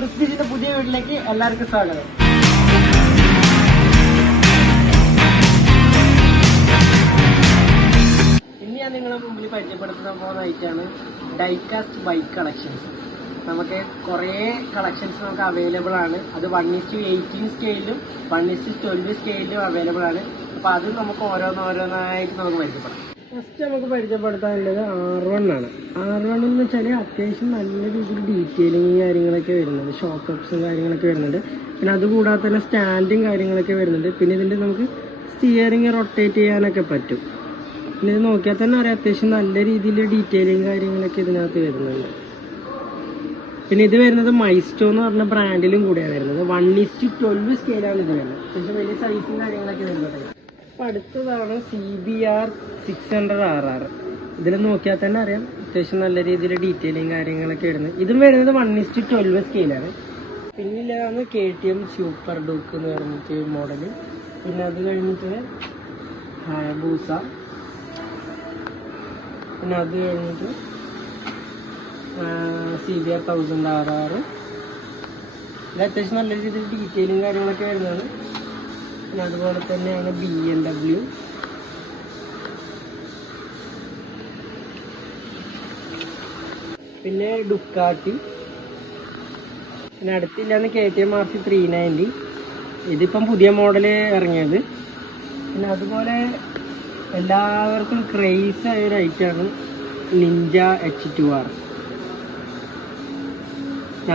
പ്രസ്റ്റീജിന്റെ പുതിയ വീട്ടിലേക്ക് എല്ലാവർക്കും സ്വാഗതം. ഇന്ന് ഞാൻ നിങ്ങളുടെ മുമ്പിൽ പരിചയപ്പെടുത്താൻ പോകുന്ന ഐറ്റാണ് ഡൈകാസ്റ്റ് ബൈക്ക് കളക്ഷൻസ്. നമുക്ക് കുറേ കളക്ഷൻസ് നമുക്ക് അവൈലബിൾ ആണ്. അത് 1:18 സ്കെയിലും 1:12 സ്കെയിലും അവൈലബിൾ ആണ്. അപ്പോൾ അത് നമുക്ക് ഓരോന്നായിട്ട് നമുക്ക് പരിചയപ്പെടാം. ഫസ്റ്റ് നമുക്ക് പരിചയപ്പെടുത്താനുള്ളത് R1 ആണ്. R1 എന്ന് വെച്ചാൽ അത്യാവശ്യം നല്ല രീതിയിൽ ഡീറ്റെയിലിങ് കാര്യങ്ങളൊക്കെ വരുന്നുണ്ട്, ഷോക്കപ്സും കാര്യങ്ങളൊക്കെ വരുന്നുണ്ട്. പിന്നെ അതുകൂടാതെ തന്നെ സ്റ്റാൻഡും കാര്യങ്ങളൊക്കെ വരുന്നുണ്ട്. പിന്നെ ഇതിൻ്റെ നമുക്ക് സ്റ്റിയറിങ് റൊട്ടേറ്റ് ചെയ്യാനൊക്കെ പറ്റും. പിന്നെ ഇത് നോക്കിയാൽ തന്നെ അറിയാം അത്യാവശ്യം നല്ല രീതിയിൽ ഡീറ്റെയിലിങ് കാര്യങ്ങളൊക്കെ ഇതിനകത്ത് വരുന്നുണ്ട്. പിന്നെ ഇത് വരുന്നത് മൈസ്റ്റോ എന്ന് പറഞ്ഞ ബ്രാൻഡിലും കൂടെയാണ് വരുന്നത്. 1:12 സ്കെയിലാണ് ഇത് വരുന്നത്. അത്യാവശ്യം വലിയ സൈസും കാര്യങ്ങളൊക്കെ വരുന്നത്. അപ്പോൾ അടുത്തതാണ് CBR 600RR. ഇതിൽ നോക്കിയാൽ തന്നെ അറിയാം അത്യാവശ്യം നല്ല രീതിയിൽ ഡീറ്റെയിലിങ് കാര്യങ്ങളൊക്കെ വരുന്നത്. ഇതും വരുന്നത് 1:12 സ്കെയിലാണ്. പിന്നിലാണ് KTM സൂപ്പർ ഡൂക്ക് എന്ന് പറഞ്ഞിട്ട് മോഡൽ. പിന്നെ അത് കഴിഞ്ഞിട്ട് ഹയബൂസ. പിന്നെ അത് കഴിഞ്ഞിട്ട് CBR 1000RR. ഇത് അത്യാവശ്യം നല്ല രീതിയിൽ ഡീറ്റെയിലിങ് കാര്യങ്ങളൊക്കെ വരുന്നതാണ്. പിന്നെ അതുപോലെ തന്നെയാണ് BMW. പിന്നെ ഡുക്കാട്ടി. പിന്നെ അടുത്തില്ലാന്ന് KTM RC 390. ഇതിപ്പം പുതിയ മോഡൽ ഇറങ്ങിയത്. പിന്നെ അതുപോലെ എല്ലാവർക്കും ക്രേസ് ആയ ഒരു ഐറ്റമാണ് നിഞ്ച H2R.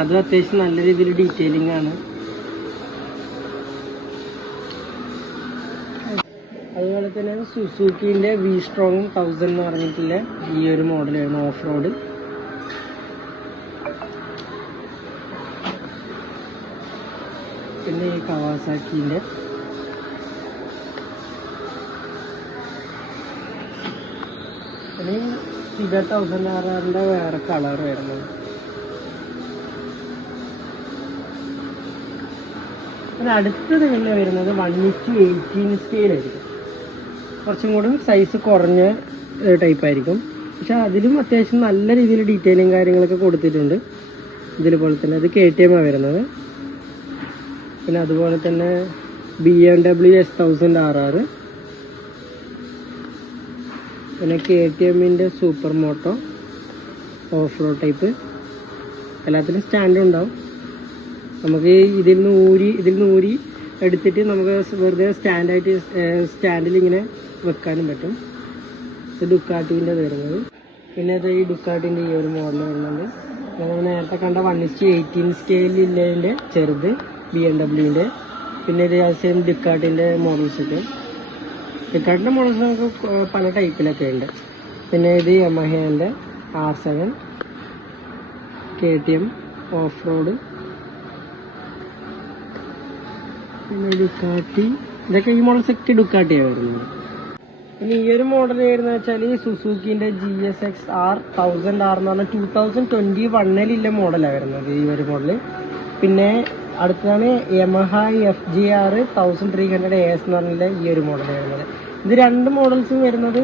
അത് അത്യാവശ്യം നല്ല രീതിയിൽ ഡീറ്റെയിലിംഗ് ആണ്. അതുപോലെ തന്നെ സുസുക്കിൻ്റെ V-Strong 1000 എന്ന് പറഞ്ഞിട്ടുള്ള ഈ ഒരു മോഡലായിരുന്നു ഓഫ് റോഡ്. പിന്നെ ഈ കവാസാക്കിൻ്റെ. പിന്നെ CBR 1000RRൻ്റെ വേറെ കളർ വരുന്നത്. പിന്നെ അടുത്തത് തന്നെ വരുന്നത് 1:18 സ്കെയിലായിരിക്കും. കുറച്ചും കൂടി സൈസ് കുറഞ്ഞ ടൈപ്പായിരിക്കും. പക്ഷെ അതിലും അത്യാവശ്യം നല്ല രീതിയിൽ ഡീറ്റെയിലും കാര്യങ്ങളൊക്കെ കൊടുത്തിട്ടുണ്ട്. ഇതിലുപോലെ തന്നെ അത് KTM വരുന്നത്. പിന്നെ അതുപോലെ തന്നെ BMW S1000RR. പിന്നെ KTMൻ്റെ super moto off road type. എല്ലാത്തിലും സ്റ്റാൻഡും ഉണ്ടാവും. നമുക്ക് ഇതിൽ നിന്ന് ഊരി എടുത്തിട്ട് നമുക്ക് വെറുതെ സ്റ്റാൻഡിൽ ഇങ്ങനെ വെക്കാനും പറ്റും. ഇത് ഡുക്കാട്ടിൻ്റെ വരുന്നത്. പിന്നെ അത് ഈ ഡുക്കാട്ടിൻ്റെ ഈ ഒരു മോഡൽ വരുന്നുണ്ട്. നമ്മൾ നേരത്തെ കണ്ട 1:18 സ്കെയിലിൻ്റെ ചെറുത് BMWൻ്റെ. പിന്നെ ഇത് സെയിം ഡുക്കാട്ടിൻ്റെ മോഡൽസൊക്കെ. ഡുക്കാട്ടിൻ്റെ മോഡൽസ് നമുക്ക് പല ടൈപ്പിലൊക്കെ ഉണ്ട്. പിന്നെ ഇത് യമഹേൻ്റെ R7, KTM ഓഫ് റോഡ്, പിന്നെ ഡുക്കാട്ടി. ഇതൊക്കെ ഈ മോഡൽസൊക്കെ ഡുക്കാട്ടിയാണ് വരുന്നത്. പിന്നെ ഈ ഒരു മോഡൽ വരുന്നത് വെച്ചാൽ സുസുക്കിൻ്റെ GSX-R 1000R എന്ന് പറഞ്ഞാൽ 2021 മോഡലാണ് വരുന്നത് ഈ ഒരു മോഡൽ. പിന്നെ അടുത്തതാണ് യമഹ FJR 1300AS എന്ന് പറഞ്ഞിട്ടുള്ള ഈ ഒരു മോഡൽ വരുന്നത്. ഇത് രണ്ട് മോഡൽസും വരുന്നത്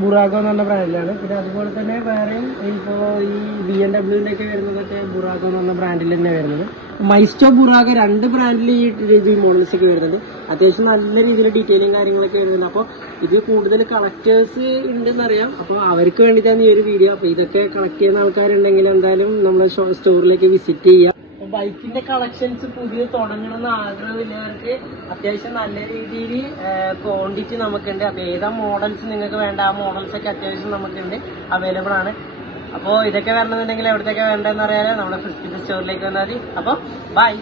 ബുറാഗോ എന്ന് പറഞ്ഞ ബ്രാൻഡിലാണ്. പിന്നെ അതുപോലെ തന്നെ വേറെയും ഇപ്പോൾ ഈ BMW വരുന്നതൊക്കെ ബുറാഗോ എന്ന് പറഞ്ഞ ബ്രാൻഡിൽ തന്നെ വരുന്നത്. മൈസ്റ്റോ ബുറാഗോ രണ്ട് ബ്രാൻഡിൽ ഈ മോഡൽസ് ഒക്കെ വരുന്നുണ്ട്. അത്യാവശ്യം നല്ല രീതിയിൽ ഡീറ്റെയിലും കാര്യങ്ങളൊക്കെ വരുന്നുണ്ട്. അപ്പോൾ ഇത് കൂടുതൽ കളക്ടേഴ്സ് ഉണ്ടെന്നറിയാം. അപ്പോൾ അവർക്ക് വേണ്ടിയിട്ടാണ് ഈ ഒരു വീഡിയോ. അപ്പോൾ ഇതൊക്കെ കളക്ട് ചെയ്യുന്ന ആൾക്കാരുണ്ടെങ്കിൽ എന്തായാലും നമ്മുടെ സ്റ്റോറിലേക്ക് വിസിറ്റ് ചെയ്യാം. ബൈക്കിന്റെ കളക്ഷൻസ് പുതിയ തുടങ്ങണമെന്ന് ആഗ്രഹമില്ലവർക്ക് അത്യാവശ്യം നല്ല രീതിയിൽ ക്വാണ്ടിറ്റി നമുക്കുണ്ട്. അപ്പോൾ ഏതാ മോഡൽസ് നിങ്ങൾക്ക് വേണ്ട ആ മോഡൽസ് ഒക്കെ അത്യാവശ്യം നമുക്കുണ്ട്, അവൈലബിൾ ആണ്. അപ്പോൾ ഇതൊക്കെ വരണമെന്നുണ്ടെങ്കിൽ എവിടത്തേക്ക് വേണ്ടതെന്ന് അറിയാതെ നമ്മുടെ ഫിസിക്കൽ സ്റ്റോറിലേക്ക് വന്നാൽ മതി. അപ്പോൾ ബൈ.